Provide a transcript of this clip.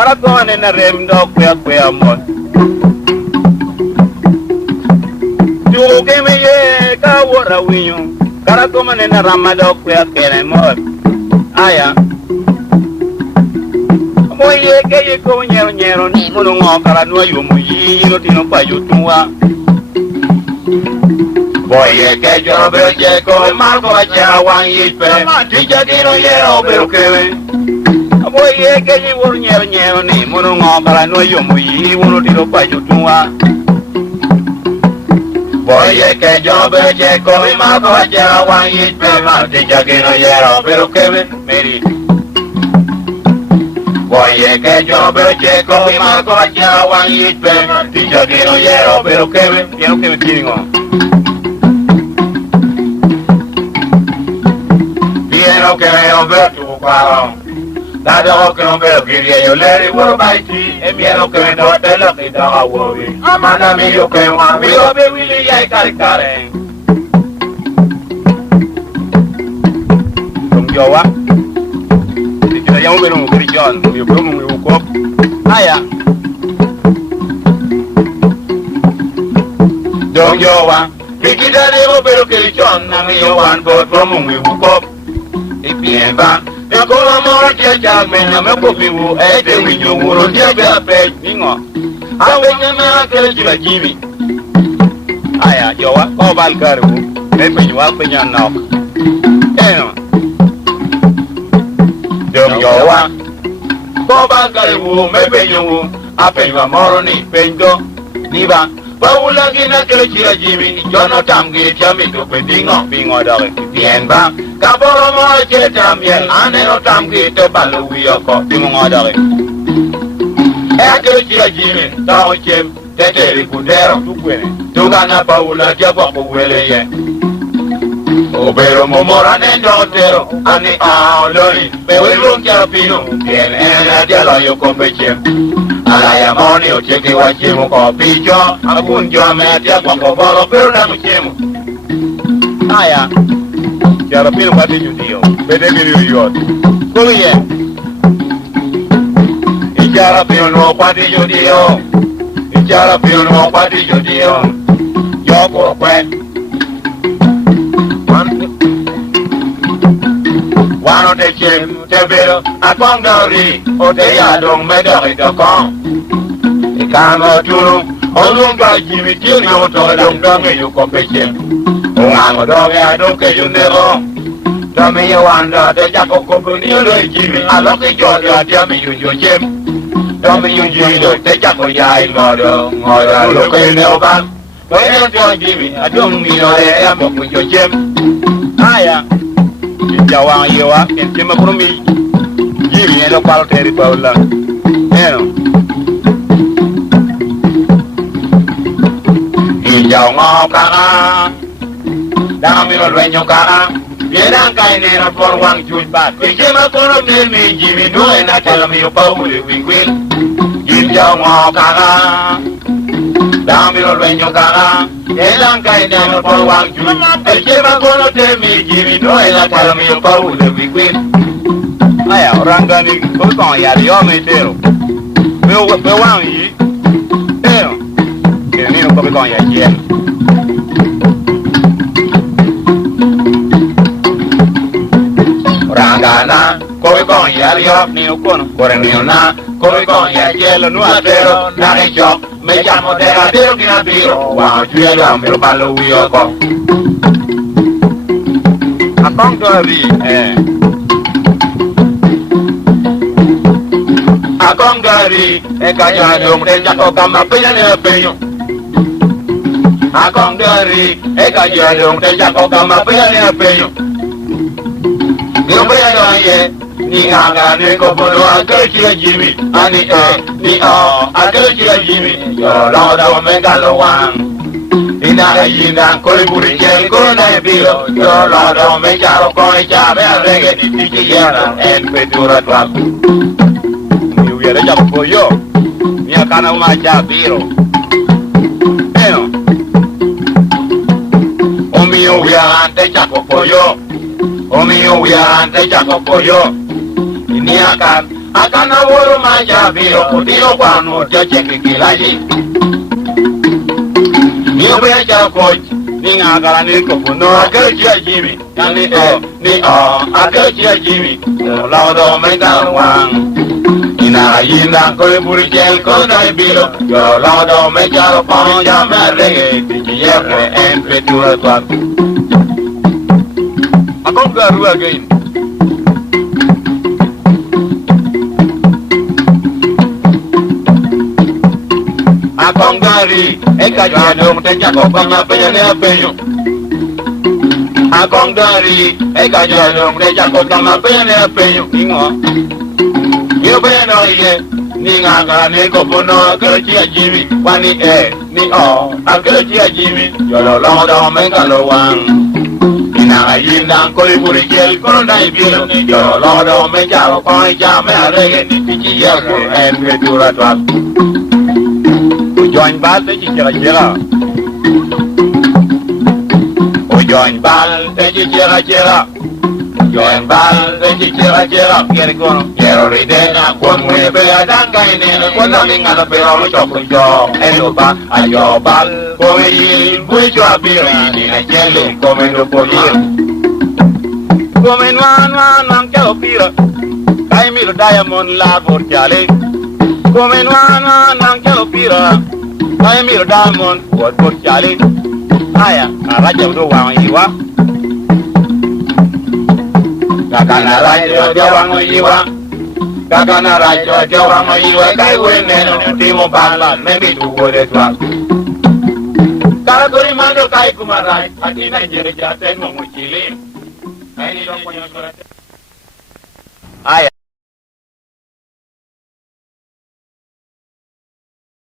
Karakon in a rim dog where mon. You gave me a coward wing. Karakoman in a ramadok where can more. Aya. Boy, ye go near Mulungo, Karano, you know, by you two. Boy, ye get your birthday, go Marco, one year, Tijadino, yellow, Bilkewin. A boy, ye get you near Mulungo, Karano, you want to by you two. Boy, ye get your birthday, go Marco, one year, Tijadino, yellow, Bilkewin, Mary. Boy, ye get your birthday, go Marco, one year, Tijadino, yellow, Bilkewin, yellow, killing on. Okay, on virtual power. That okay on virtual, you let it work by tea, and me okay, not the lucky dog worry. I'm an enemy, you can want me, you'll be really like carrying. From Joa, it's a young man who John, you come with you cook. Hiya. Don't Joa, pick it a little bit of John, and you want both from whom we woke up. If you ever, you go on more judgment, I'm a copy who ate it with you, who get a page, Ningo. I will never kill you, Jimmy. I you are all Bankaru, maybe you are in your knock. Don't go on. Go Bankaru, maybe you will, I pay your morning, Pengo, Niva. Paula gina kelechi Jimmy, Jonathan gave me to putting on being ordered. The end back, Caboro more Jetamiel, and no time gate to Balu, your copying order. Kelechi Jimmy, Tao Jim, Tete Pudero, Tugana Paula Jabopo Welle. Obero Momoran and Dotero, and the Lori, Bewillo Carpino, and Adela, your competition. I am only checking what you call Pijo, a wound your man, Jacopo, Perna Chim. Aya, Jarapino, what did you do? Better be yours. Go here. Jarapino, what did you do? Jarapino, what did you do? Your poor friend. One of the Jim, Teville, a Congory, or they are don't matter in the con. The Kama Tulu, or don't Jimmy Kill you to don't you competition. Oh, I'm a dog, I don't care you never. Tell me you wonder the Jacob Company, Jimmy, I love the Georgia, tell me you Jim. Tell me you Jimmy, the Jacob Yai mother, or look in the oven. When you join Jimmy, I don't mean I am with your Jim. Hiya. Jawang you are in Timothy, Jimmy and a Palteri Paula. In Yawaka, Damil when you can, Yedanka in for one June back. We came up for me, Jimmy, do and I tell me about we will. In Yawaka, Damil when you can. Yedanka in for one June. I came up for me, Jimmy, do and I tell me about we will. I am Rangani, go on, Yari, Tero. We'll want you. Tero. You need to come on your gem. Rangana, go on, Yari, Neocon, Coroniona, go on, Yellow, Nuatero, Naricho, Mayamo de Adeo, Nabiro, while you are Milpalo, we are gone. A conqueror, a Congari, a Cayadum, a Jacocama, a Payo. A Congari, a Cayadum, a Jacocama, a Payo. You pay Nianga, Nicopono, a Curtia Jimmy, and a Curtia Jimmy, your Lord of Megalo one. In a Yina, Coliburi, Corona, Bilo, your Lord of Megalo, Cornicha, and Petura Club. You are a job for you. Niakana, my job, Biro. Omio, we are anti-jaco for you. Omio, we are anti-jaco for you. In Niakan, Akana woro manja biro kutiro kwano jache kikilaji. Niyobe cha coach. Ninga agara ni kofuno akechi ajimi. Yani ni akechi ajimi. Laudo menga wang. Ina yinda koi burichel kona ibilo. Yo laudo menga panja merege. Tiki yefre empe tuwa kwa. Akonga ru again. Akongari, eka jadong tenja kokama penyane penyo. Akongari, eka jadong tenja kokama penyane penyo. Ingo, yo peno ye, ninga kane kopuno kerji ajimi. Wani ni akerji ajimi. Yolo lodo menga lowang. Ina yinda koi burigel korona ibilo. Yolo lodo menga koi jame arege ni tiki yako enwe duratwak. Join bal te chira. O join bal te chira. Join bal te chira. Quiere cono. Quiero ridena con muy bella danca en el cuando venga la pero lo choco yo. Elopa ayo bal come il bucho a birra ni na chele come no pollo. Come no que lo pira. Dai mi lo diamond la porchale. Come no que lo pira. I made a diamond, what good Charlie? Aya, a raja do one you are. Gagana raja, Jawang you are. Gagana raja, Jawang you are. I win and Timo Bala, maybe to go that one. Karakuri Mando Kaikumara, I think Nigeria, 10 Momuchili. I need Aya.